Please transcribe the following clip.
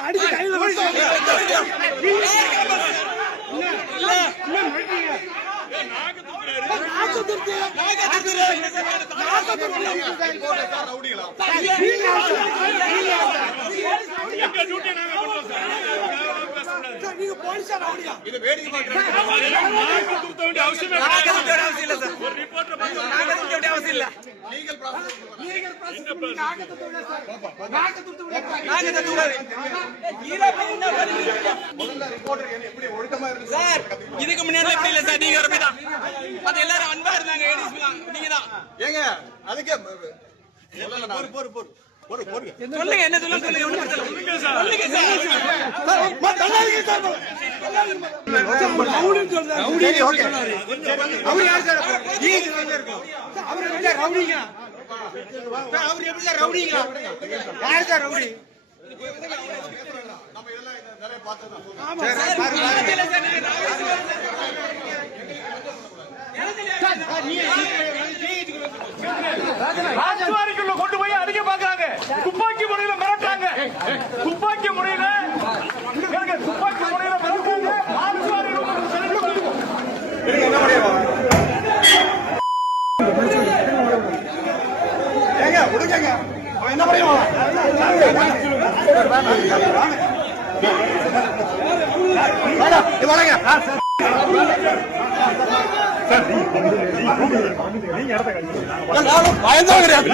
அடிச்சு கையில நீங்க போலீஸா ரவுடியா இது வேடிக்கை பார்க்கறீங்க அவசியம் இல்ல சார் ஒரு ரிப்போர்ட்டர் நாங்க அவசியம் இல்ல லீகல் ப்ராசஸ் நாங்க முதல்ல ரிப்போர்ட்டர் எப்படி ஒழுக்கமா இருக்கு சார் இதுக்கு முன்னாடி எப்படி இல்ல சார் நீங்க அப்படிதான் அது எல்லாரும் அன்பா இருந்தாங்க ஏடிஸ்லாம் நீங்க தான் ஏங்க அதுக்கு சொல்லுங்க என்ன சொல்லுங்க சொல்லுங்க ராஜ்வாரிக்குள்ள கொண்டு போய் அடிக்க பாக்குறாங்க, துப்பாக்கி முறையில மிரட்டாங்க, துப்பாக்கி முறையில மிரட்டாங்க. என்ன பண்ணுவாங்க சொல்றேன்